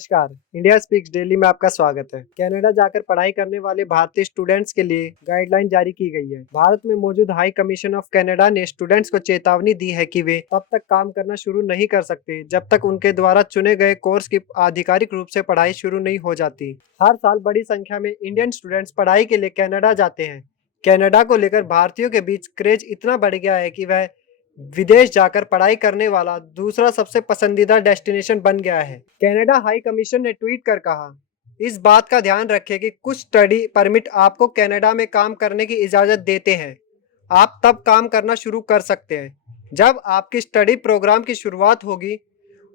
नमस्कार, India speaks daily में आपका स्वागत है। कनाडा जाकर पढ़ाई करने वाले भारतीय स्टूडेंट्स के लिए गाइडलाइन जारी की गई है। भारत में मौजूद हाई कमीशन ऑफ कनाडा ने स्टूडेंट्स को चेतावनी दी है कि वे तब तक काम करना शुरू नहीं कर सकते जब तक उनके द्वारा चुने गए कोर्स की आधिकारिक रूप से पढ़ाई शुरू नहीं हो जाती। हर साल बड़ी संख्या में इंडियन स्टूडेंट्स पढ़ाई के लिए कनाडा जाते हैं। कनाडा को लेकर भारतीयों के बीच क्रेज इतना बढ़ गया है कि वह विदेश जाकर पढ़ाई करने वाला दूसरा सबसे पसंदीदा डेस्टिनेशन बन गया है। कनाडा हाई कमीशन ने ट्वीट कर कहा, इस बात का ध्यान रखें कि कुछ स्टडी परमिट आपको कनाडा में काम करने की इजाज़त देते हैं। आप तब काम करना शुरू कर सकते हैं जब आपकी स्टडी प्रोग्राम की शुरुआत होगी,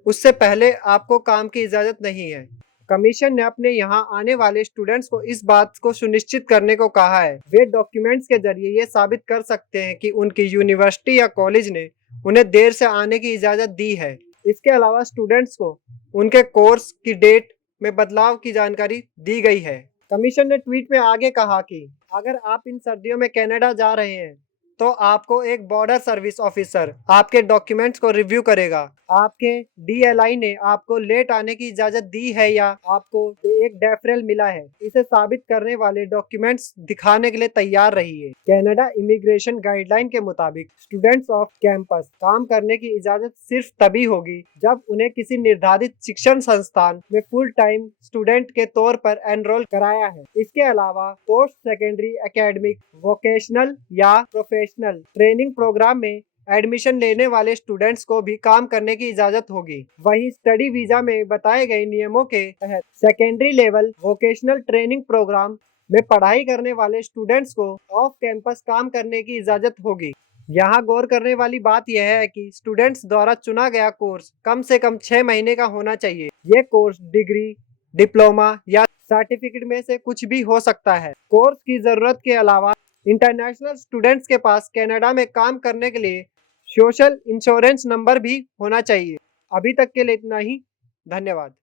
उससे पहले आपको काम की इजाज़त नहीं है। कमीशन ने अपने यहाँ आने वाले स्टूडेंट्स को इस बात को सुनिश्चित करने को कहा है वे डॉक्यूमेंट्स के जरिए ये साबित कर सकते हैं कि उनकी यूनिवर्सिटी या कॉलेज ने उन्हें देर से आने की इजाज़त दी है। इसके अलावा स्टूडेंट्स को उनके कोर्स की डेट में बदलाव की जानकारी दी गई है। कमीशन ने ट्वीट में आगे कहा कि अगर आप इन सर्दियों में कनाडा जा रहे हैं तो आपको एक बॉर्डर सर्विस ऑफिसर आपके डॉक्यूमेंट्स को रिव्यू करेगा। आपके डीएलआई ने आपको लेट आने की इजाजत दी है या आपको एक डेफरल मिला है, इसे साबित करने वाले डॉक्यूमेंट्स दिखाने के लिए तैयार रहिए। कनाडा इमिग्रेशन गाइडलाइन के मुताबिक स्टूडेंट्स ऑफ कैंपस काम करने की इजाजत सिर्फ तभी होगी जब उन्हें किसी निर्धारित शिक्षण संस्थान में फुल टाइम स्टूडेंट के तौर पर एनरोल कराया है। इसके अलावा पोस्ट सेकेंडरी एकेडमिक वोकेशनल या प्रोफेशनल ट्रेनिंग प्रोग्राम में एडमिशन लेने वाले स्टूडेंट्स को भी काम करने की इजाजत होगी। वहीं स्टडी वीजा में बताए गए नियमों के तहत secondary level vocational training programme में पढ़ाई करने वाले स्टूडेंट्स को ऑफ कैंपस काम करने की इजाजत होगी। यहाँ गौर करने वाली बात यह है कि स्टूडेंट्स द्वारा चुना गया कोर्स कम से कम 6 महीने का होना चाहिए। ये कोर्स डिग्री, डिप्लोमा या सर्टिफिकेट में से कुछ भी हो सकता है। कोर्स की जरूरत के अलावा इंटरनेशनल स्टूडेंट्स के पास कनाडा में काम करने के लिए सोशल इंश्योरेंस नंबर भी होना चाहिए। अभी तक के लिए इतना ही। धन्यवाद।